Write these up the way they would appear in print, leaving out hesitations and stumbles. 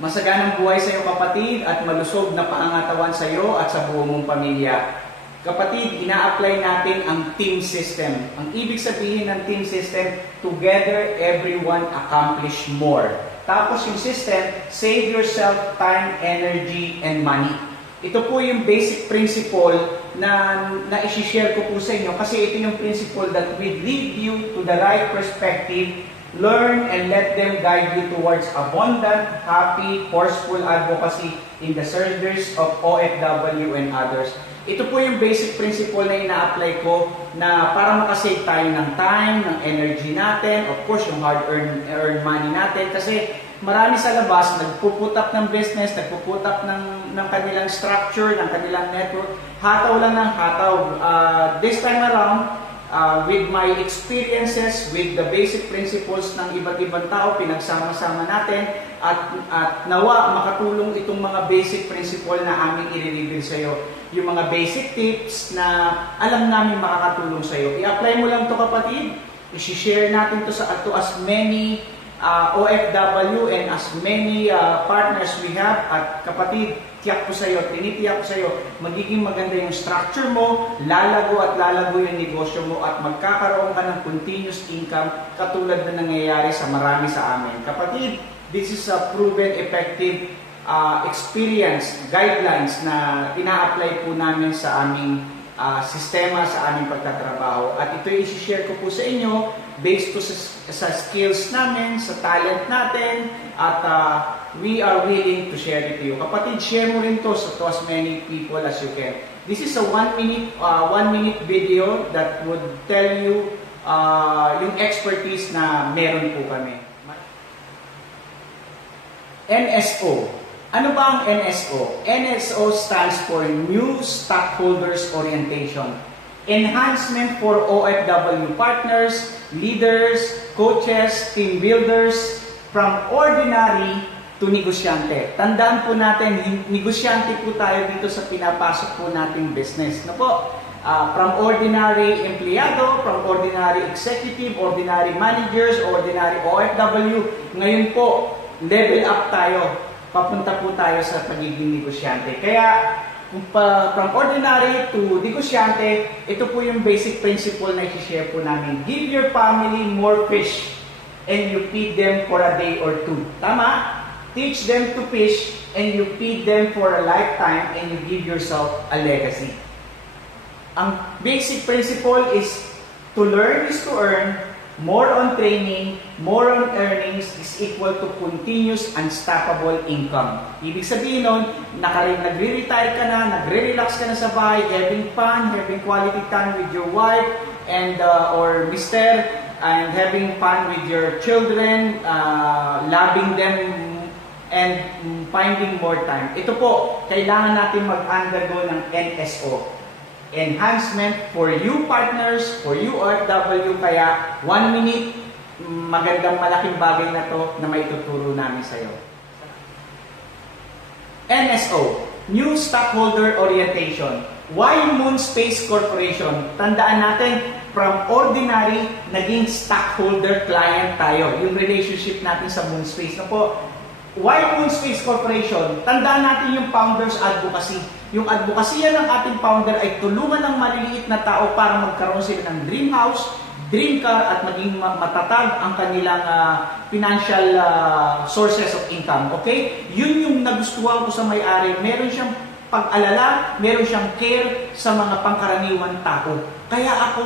Masaganang buhay sa iyo kapatid at malusog na pangangatawan sa iyo at sa buong mong pamilya. Kapatid, ina-apply natin ang team system. Ang ibig sabihin ng team system, together everyone accomplish more. Tapos yung system, save yourself time, energy, and money. Ito po yung basic principle na i-share ko po sa inyo kasi ito yung principle that will lead you to the right perspective. Learn and let them guide you towards abundant, happy, forceful advocacy in the service of OFW and others. Ito po yung basic principle na ina-apply ko na para makasave tayo ng time, ng energy natin, of course yung hard-earned money natin kasi marami sa labas nagpuput up ng business, nagpuput up ng kanilang structure, ng kanilang network, hataw lang ng hataw. This time around, with my experiences, with the basic principles ng iba't ibang tao, pinagsama-sama natin at nawa makatulong itong mga basic principle na aming i-reveal sa iyo. Yung mga basic tips na alam namin makakatulong sa iyo. I-apply mo lang to kapatid. I-share natin to to as many OFW and as many partners we have. At kapatid, tiyak ko sa iyo, tinitiyak ko sa iyo, magiging maganda yung structure mo, lalago at lalago yung negosyo mo at magkakaroon ka ng continuous income katulad na nangyayari sa marami sa amin. Kapatid, this is a proven effective experience, guidelines na ina-apply po namin sa aming sistema, sa aming pagtatrabaho. At ito i-share ko po sa inyo based po sa skills namin, sa talent natin, at we are willing to share it to you. Kapatid, share mo rin to as many people as you can. This is a 1 minute video that would tell you yung expertise na meron po kami. NSO. Ano ba ang NSO? NSO stands for New Stockholders Orientation. Enhancement for OFW partners, leaders, coaches, team builders, from ordinary to negosyante. Tandaan po natin, negosyante po tayo dito sa pinapasok po nating business. No po? From ordinary empleyado, from ordinary executive, ordinary managers, ordinary OFW. Ngayon po, level up tayo. Papunta po tayo sa pagiging negosyante. Kaya, from ordinary to negosyante, ito po yung basic principle na i-share po namin. Give your family more fish and you feed them for a day or two. Tama? Teach them to fish and you feed them for a lifetime and you give yourself a legacy. Ang basic principle is to learn is to earn. More on training, more on earnings is equal to continuous unstoppable income. Ibig sabihin nun, nagre-retire ka na, nagre-relax ka na sa bahay, having fun, having quality time with your wife and or mister, and having fun with your children, loving them, and finding more time. Ito po, kailangan natin mag-undergo ng NSO. Enhancement for you partners, for you OFW, kaya 1 minute, magandang malaking bagay na to na may tuturo namin sa iyo. NSO, New Stockholder Orientation. Why Moon Space Corporation? Tandaan natin, from ordinary, naging stockholder client tayo. Yung relationship natin sa Moon Space na po. Why Moon Space Corporation? Tandaan natin yung founder's advocacy. Yung advokasya ng ating founder ay tulungan ng maliliit na tao para magkaroon sila ng dream house, dream car, at maging matatag ang kanilang financial sources of income. Okay? Yun yung nagustuhan ko sa may-ari. Meron siyang pag-alala, meron siyang care sa mga pangkaraniwang tao. Kaya ako,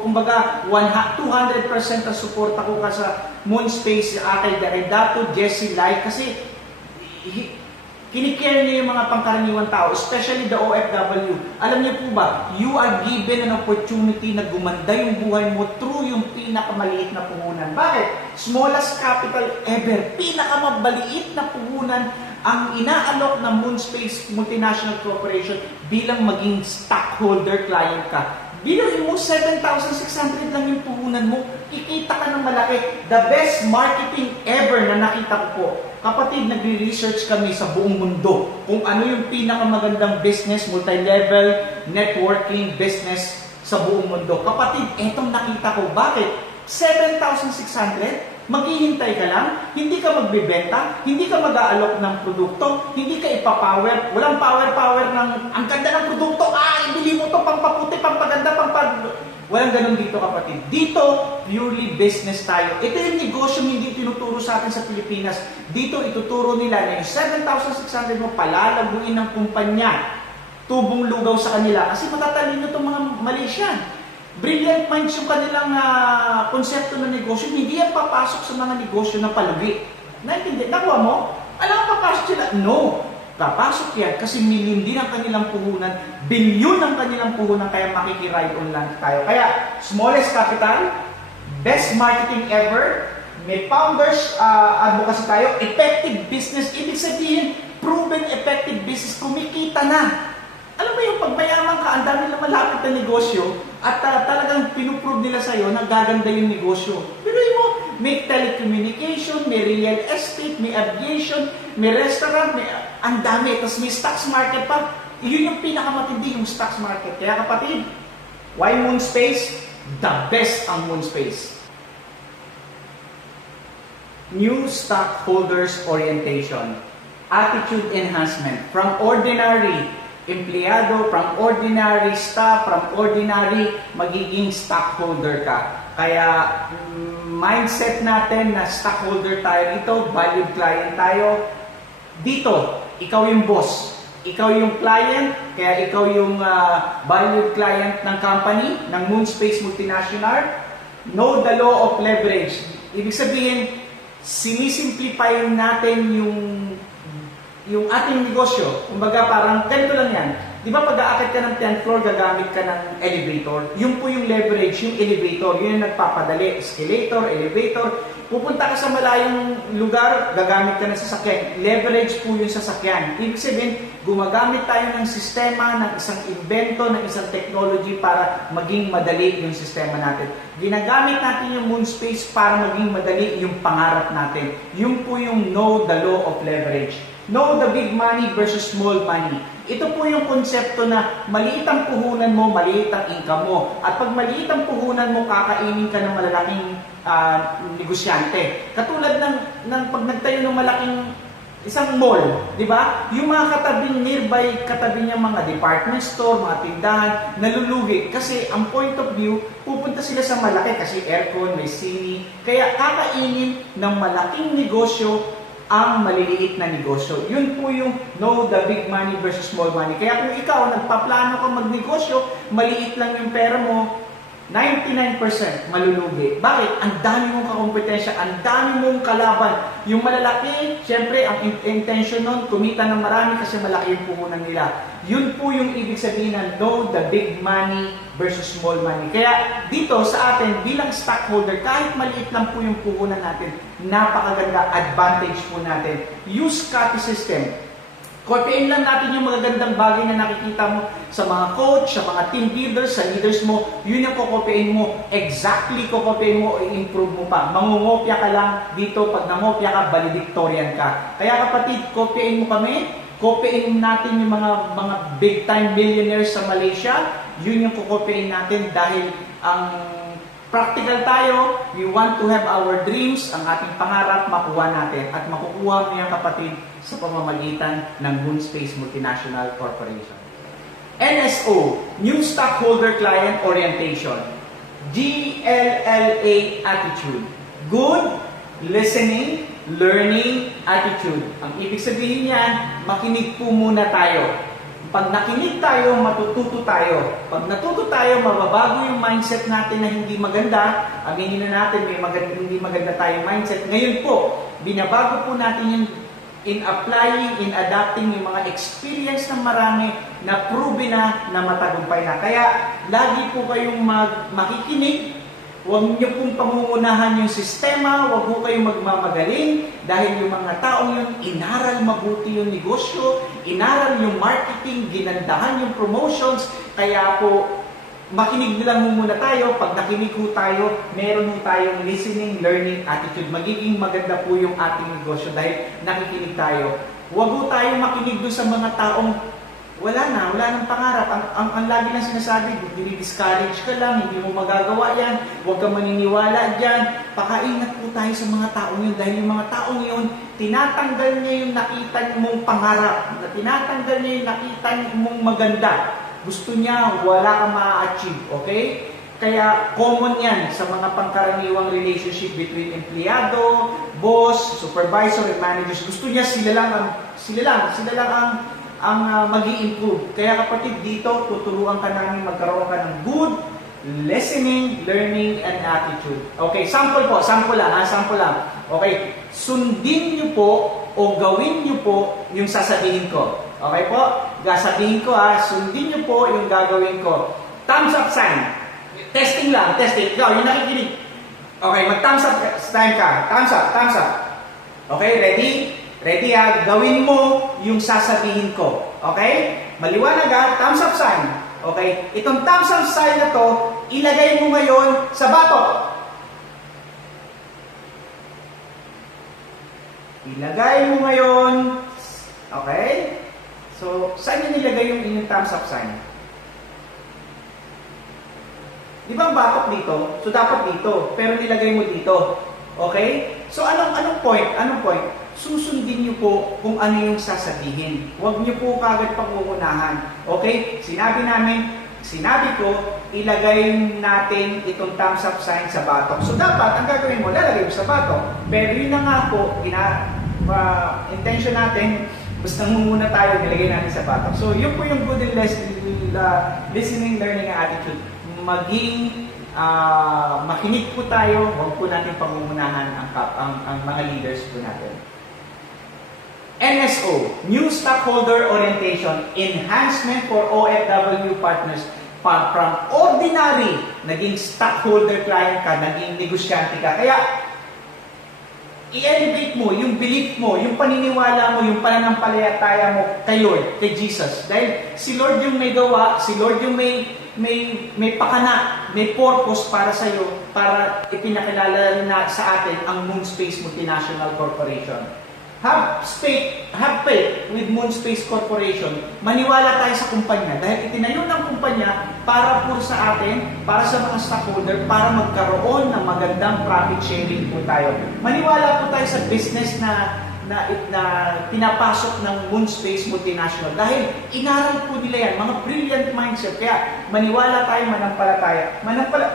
kumbaga, 200% ang support ako sa Moon Space, kay Dato, Jesse Lai, kasi kinikare niya yung mga pangkaraniwan tao, especially the OFW. Alam niyo po ba, you are given an opportunity na gumanda yung buhay mo through yung pinakamaliit na puhunan. Bakit? Smallest capital ever. Pinakamabaliit na puhunan ang inaalok ng Moon Space Multinational Corporation bilang maging stockholder client ka. Bilang mo, 7,600 lang yung puhunan mo, kikita ka ng malaki. The best marketing ever na nakita ko po. Kapatid, nagre-research kami sa buong mundo kung ano yung pinakamagandang business, multi-level, networking business sa buong mundo. Kapatid, etong nakita ko. Bakit? 7,600? Maghihintay ka lang, hindi ka magbibenta, hindi ka mag-aalok ng produkto, hindi ka ipapower, walang power ng ang ganda ng produkto, ibili mo to, pampaputi, pampaganda, walang ganun dito kapatid. Dito, purely business tayo. Ito yung negosyo hindi tinuturo sa atin sa Pilipinas. Dito, ituturo nila na yung 7,600 mo palalaguin ng kumpanya. Tubong lugaw sa kanila kasi matatalino itong mga Malaysian. Brilliant minds yung kanilang konsepto ng negosyo. Hindi yan papasok sa mga negosyo na palugi. Naintindihan? Nakuha mo? Alam mo papasok sila? No. Papasok yan kasi million din ang kanilang puhunan, bilyon ang kanilang puhunan, kaya makikiride on lang tayo. Kaya, smallest capital, best marketing ever, may founders advocacy tayo, effective business, ibig sabihin, proven effective business, kumikita na. Alam mo yung pagmayaman ka, ang dami na malapit na negosyo at talagang pinuprove nila sa'yo na gaganda yung negosyo. Pero mo, may telecommunication, may real estate, may aviation, may restaurant, ang dami. Tapos may stocks market pa. Yun yung pinakamatindi, yung stocks market. Kaya kapatid, why Moonspace? The best ang Moonspace. New stockholders orientation. Attitude enhancement. From ordinary empleyado, from ordinary staff, from ordinary magiging stockholder ka. Kaya mindset natin na stockholder tayo dito, valued client tayo. Dito, ikaw yung boss. Ikaw yung client, kaya ikaw yung valued client ng company, ng Moonspace Multinational. Know the law of leverage. Ibig sabihin, sinisimplify natin yung ating negosyo. Kumbaga parang ganito lang yan. Di ba pag-aakit ka ng 10th floor, gagamit ka ng elevator? Yun po yung leverage, yung elevator. Yun yung nagpapadali. Escalator, elevator. Pupunta ka sa malayong lugar, gagamit ka ng sasakyan. Leverage po yung sasakyan. Ibig sabihin, gumagamit tayo ng sistema, ng isang invento, ng isang technology para maging madali yung sistema natin. Ginagamit natin yung Moonspace para maging madali yung pangarap natin. Yun po yung know the law of leverage. Know the big money versus small money. Ito po yung konsepto na maliit ang puhunan mo, maliit ang income mo. At pag maliit ang puhunan mo, kakainin ka ng malalaking negosyante. Katulad ng pag nagtayo ng malaking isang mall, di ba? Yung mga katabing nearby, katabi niya mga department store, mga tindahan, nalulugi. Kasi ang point of view, pupunta sila sa malaki kasi aircon, may sini. Kaya kakainin ng malaking negosyo ang maliliit na negosyo. Yun po yung know the big money versus small money. Kaya kung ikaw, nagpaplano ka magnegosyo, maliit lang yung pera mo, 99% malulugi. Bakit? Ang dami mong kakompetensya, ang dami mong kalaban. Yung malalaki, syempre, ang intention nun, kumita ng marami kasi malaki yung puhunan nila. Yun po yung ibig sabihin ng know the big money versus small money. Kaya dito sa atin, bilang stockholder, kahit maliit lang po yung puhunan natin, napakaganda advantage po natin. Use copy system. Kopyain lang natin yung mga gandang bagay na nakikita mo sa mga coach, sa mga team leaders, sa leaders mo. Yun yung kukopyain mo. Exactly kukopyain mo o i-improve mo pa. Mangungopya ka lang dito. Pag nangopya ka, valedictorian ka. Kaya kapatid, kopyain mo kami. Kopyain natin yung mga big time millionaires sa Malaysia. Yun yung kukopyain natin dahil ang practical tayo, we want to have our dreams, ang ating pangarap, makuha natin. At makukuha mo yan kapatid sa pamamagitan ng Moonspace Multinational Corporation. NSO, New Stockholder Client Orientation. GLLA attitude. Good listening, learning attitude. Ang ibig sabihin niyan, makinig po muna tayo. Pag nakinig tayo, matututo tayo. Pag natuto tayo, mababago yung mindset natin na hindi maganda. Aminin na natin, hindi maganda tayong mindset. Ngayon po, binabago po natin yung in applying, in adapting yung mga experience ng marami na proven na matagumpay na. Kaya, lagi po kayong makikinig. Huwag niyo pong pangungunahan yung sistema, huwag po kayong magmamagaling dahil yung mga taong yun, inaral mabuti yung negosyo, inaral yung marketing, ginandahan yung promotions, kaya po makinig na lang muna tayo. Pag nakinig po tayo, meron po tayong listening, learning attitude. Magiging maganda po yung ating negosyo dahil nakikinig tayo. Huwag po tayong makinig doon sa mga taong wala nang pangarap. Ang lagi lang sinasabi, dinidiscourage ka lang, hindi mo magagawa yan, huwag kang maniniwala dyan. Pakaingat po tayo sa mga taong yun, dahil yung mga taong yun, tinatanggal niya yung nakita mong pangarap, tinatanggal niya yung nakita mong maganda. Gusto niya, wala kang ma-achieve, okay? Kaya common yan sa mga pangkaraniwang relationship between empleyado, boss, supervisor, and managers. Gusto niya sila lang ang mag-i-improve. Kaya kapatid, dito tuturuan ka namin magkaroon ka ng good listening, learning, and attitude. Okay, sample lang. Okay, sundin niyo po o gawin niyo po yung sasabihin ko. Okay po? Sasabihin ko sundin niyo po yung gagawin ko. Thumbs up sign. Testing lang, testing. Ikaw, yung nakikinig. Okay, mag-thumbs up sign ka. Thumbs up. Okay, ready? Ready gawin mo yung sasabihin ko. Okay? Maliwanag thumbs up sign. Okay? Itong thumbs up sign na to, ilagay mo ngayon sa batok. Ilagay mo ngayon. Okay? So, saan nyo nilagay yung inyong thumbs up sign? Di ba ang batok dito? So, dapat dito. Pero nilagay mo dito. Okay? So, anong point? Susundin niyo po kung ano yung sasabihin. Huwag niyo po kagad pangungunahan. Okay? Sinabi ko, ilagay natin itong thumbs up sign sa batok. So, dapat, ang gagawin mo, lalagay mo sa batok. Pero yun na nga po, intention natin, basta muna tayo, nilagay natin sa batok. So, yun po yung good listening, learning, and attitude. Makinig po tayo, huwag po natin pangungunahan ang mga leaders po natin. NSO, New Stockholder Orientation, Enhancement for OFW Partners. From ordinary, naging stockholder client ka, naging negosyante ka. Kaya, i-elevate mo yung belief mo, yung paniniwala mo, yung pananampalataya mo kay Lord, kay Jesus. Dahil si Lord yung may gawa, si Lord yung may pakana, may purpose para sa iyo, para ipinakilala na sa atin ang Moonspace Multinational Corporation. Have faith with Moonspace Corporation. Maniwala tayo sa kumpanya dahil itinayo ng kumpanya para po sa atin, para sa mga stockholder, para magkaroon ng magandang profit sharing po tayo. Maniwala po tayo sa business na pinapasok ng Moonspace Multinational dahil inaral po nila yan, mga brilliant mindset. Kaya maniwala tayo, manampalataya.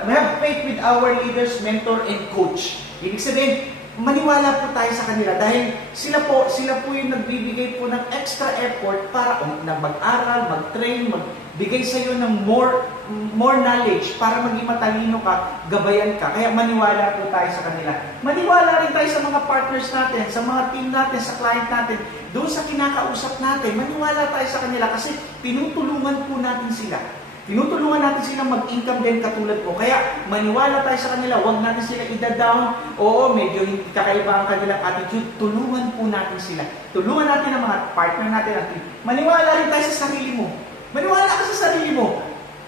We have faith with our leaders, mentor, and coach. Ibig sabihin, maniwala po tayo sa kanila dahil sila po yung nagbibigay po ng extra effort para mag-aral, mag-train, magbigay sa iyo ng more knowledge para maging matalino ka, gabayan ka. Kaya maniwala po tayo sa kanila. Maniwala rin tayo sa mga partners natin, sa mga team natin, sa client natin, doon sa kinakausap natin. Maniwala tayo sa kanila kasi tinutulungan po natin sila. Tinutulungan natin silang mag-income din katulad ko. Kaya maniwala tayo sa kanila, huwag natin sila i-down. Oo, medyo hindi kakaiba ang kanilang attitude. Tulungan po natin sila. Tulungan natin ang mga partner natin. Maniwala rin tayo sa sarili mo. Maniwala ka sa sarili mo.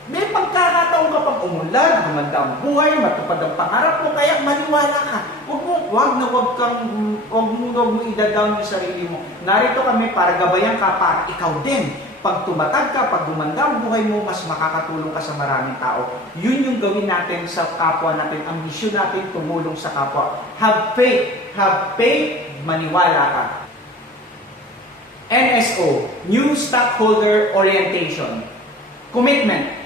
May pagkakataon ka pang umulan, gumanda ang buhay, matupad ang pangarap mo, kaya maniwala ka. Huwag mo i-down yung sarili mo. Narito kami para gabayan ka, para ikaw din. Pag tumatag ka, pag gumanda ang buhay mo, mas makakatulong ka sa maraming tao. Yun yung gawin natin sa kapwa natin. Ang mission natin, tumulong sa kapwa. Have faith, maniwala ka. NSO, New Stockholder Orientation. Commitment.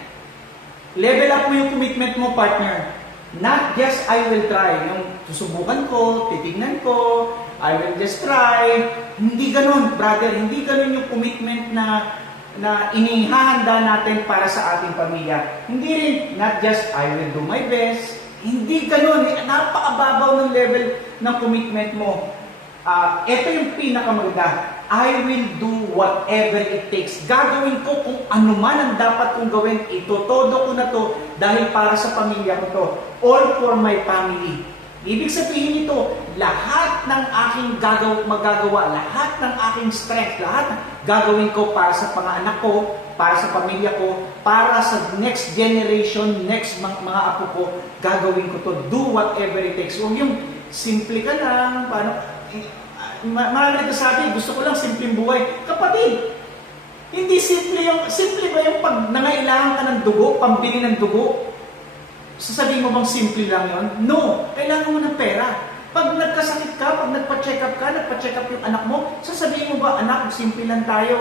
Level up mo yung commitment mo, partner. Not just I will try. Yung susubukan ko, titignan ko, I will just try. Hindi ganun, brother. Hindi ganun yung commitment na inihahanda natin para sa ating pamilya. Hindi rin, not just I will do my best. Hindi ganun. Napakababaw ng level ng commitment mo. Ito yung pinakamaganda. I will do whatever it takes. Gagawin ko kung ano man ang dapat kong gawin. Itotodo ko na to dahil para sa pamilya ko to. All for my family. Ibig sabihin nito, lahat ng aking magagawa, lahat ng aking strength, lahat gagawin ko para sa panganak ko, para sa pamilya ko, para sa next generation, next mga apo ko, gagawin ko to. Do whatever it takes. Huwag yung simple ka lang, marami nagsasabi, gusto ko lang simpleng buhay. Kapatid, Hindi simple ba yung pag nangailangan ka ng dugo, pambili ng dugo? Sasabihin mo bang simple lang yon? No, kailangan mo ng pera. Pag nagkasakit ka, pag nagpa-check up yung anak mo, sasabihin mo ba, anak, simple lang tayo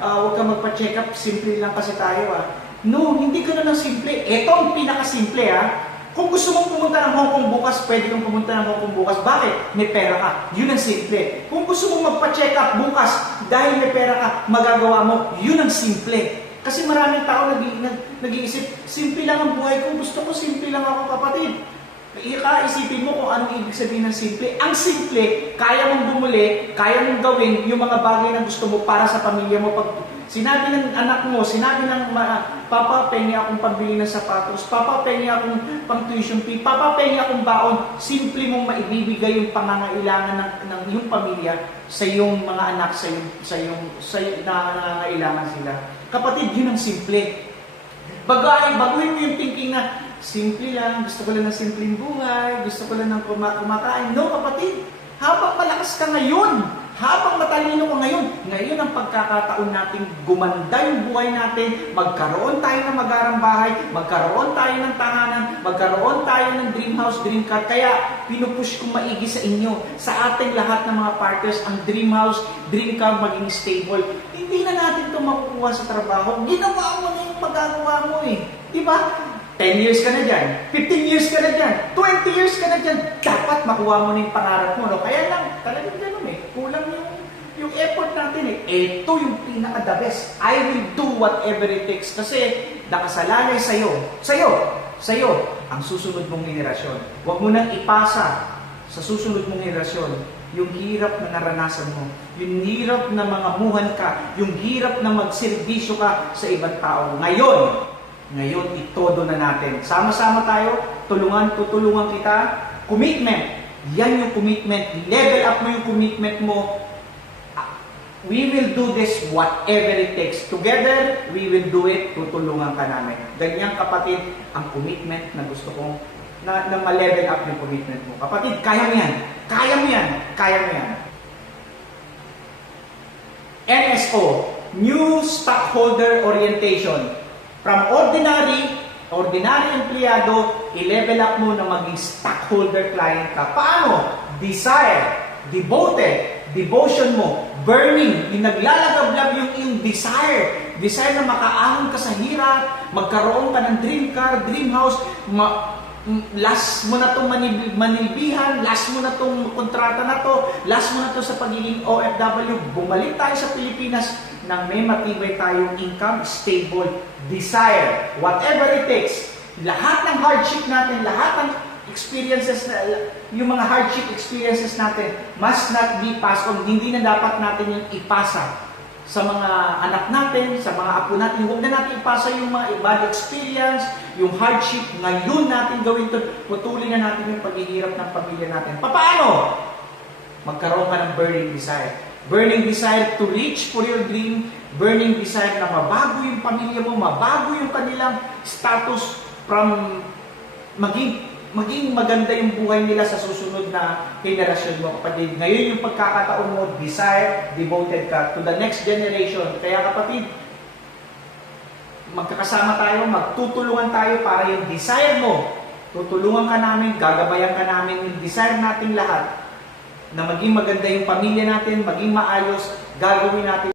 huwag ka magpa-check up, simple lang kasi tayo No, hindi ka na lang simple. Ito ang pinakasimple Kung gusto mong pumunta ng Hong Kong bukas, pwede kang pumunta ng Hong Kong bukas. Bakit? May pera ka. Yun ang simple. Kung gusto mong magpa-check up bukas, dahil may pera ka, magagawa mo. Yun ang simple. Kasi maraming tao nag-iisip, simple lang ang buhay ko. Gusto ko simple lang ako, kapatid. Isipin mo kung anong ibig sabihin ng simple. Ang simple, kaya mong bumuli, kaya mong gawin yung mga bagay na gusto mo para sa pamilya mo. Pag sinabi ng anak mo, sinabi ng Papa, pengi akong pambili ng sapatos, Papa, pengi akong pang tuition fee, Papa, pengi akong baon, simple mong maibibigay yung pangangailangan ng iyong pamilya sa iyong mga anak, sa iyong nangangailangan sila. Kapatid, yun ang simple. Baguhin mo yung thinking na simple lang, gusto ko lang ng simpleng buhay, gusto ko lang ng kumakain. No, kapatid, habang malakas ka ngayon, habang matalino ka ngayon ang pagkakataon natin gumanda yung buhay natin, magkaroon tayo ng magarang bahay, magkaroon tayo ng tahanan, magkaroon tayo ng dream house, dream car. Kaya pinupush kong maigi sa inyo, sa ating lahat ng mga partners, ang dream house, dream car maging stable. Hindi na natin ito makukuha sa trabaho. Ginawa mo na yung magagawa mo Diba? 10 years ka na dyan, 15 years ka na dyan, 20 years ka na dyan, dapat makuha mo na yung pangarap mo. Kaya lang, talagang gano'n kulang yung effort natin Ito yung pinaka-the best. I will do whatever it takes kasi nakasalalay sa'yo, ang susunod mong henerasyon. Huwag mo nang ipasa sa susunod mong henerasyon yung hirap na naranasan mo, yung hirap na mangamuhan ka, yung hirap na magserbisyo ka sa ibang tao. Ngayon, itodo na natin. Sama-sama tayo, tutulungan kita. Commitment. Yan yung commitment. Level up mo yung commitment mo. We will do this whatever it takes. Together, we will do it. Tutulungan ka namin. Ganyan, kapatid, ang commitment na gusto kong na ma-level up yung commitment mo. Kapatid, kaya mo yan. Kaya mo yan. Kaya mo yan. NSO, New Stockholder Orientation. From ordinary empleyado, i-level up mo na maging stockholder client ka. Paano? Desire, devoted, devotion mo, burning, yung naglalagablab yung iyong desire. Desire na makaahon ka sa hirap, magkaroon ka ng dream car, dream house, last mo na itong manilbihan, last mo na itong kontrata na to, last mo na to sa pagiging OFW, bumalik tayo sa Pilipinas nang may matibay tayong income, stable, desire, whatever it takes. Lahat ng hardship natin, lahat ng experiences, yung mga hardship experiences natin, must not be passed on. Hindi na dapat natin yung ipasa sa mga anak natin, sa mga apo natin. Huwag na natin ipasa yung mga bad experience, yung hardship. Ngayon natin gawin ito. Putulin na natin yung paghihirap ng pamilya natin. Paano? Magkaroon ka ng burning desire. Burning desire to reach for your dream. Burning desire na mabago yung pamilya mo, mabago yung kanilang status from maging maganda yung buhay nila sa susunod na henerasyon mo, kapatid. Ngayon yung pagkakataon mo, desire, devoted ka to the next generation. Kaya, kapatid, magkakasama tayo, magtutulungan tayo para yung desire mo, tutulungan ka namin, gagabayan ka namin yung desire natin lahat na maging maganda yung pamilya natin, maging maayos, gagawin natin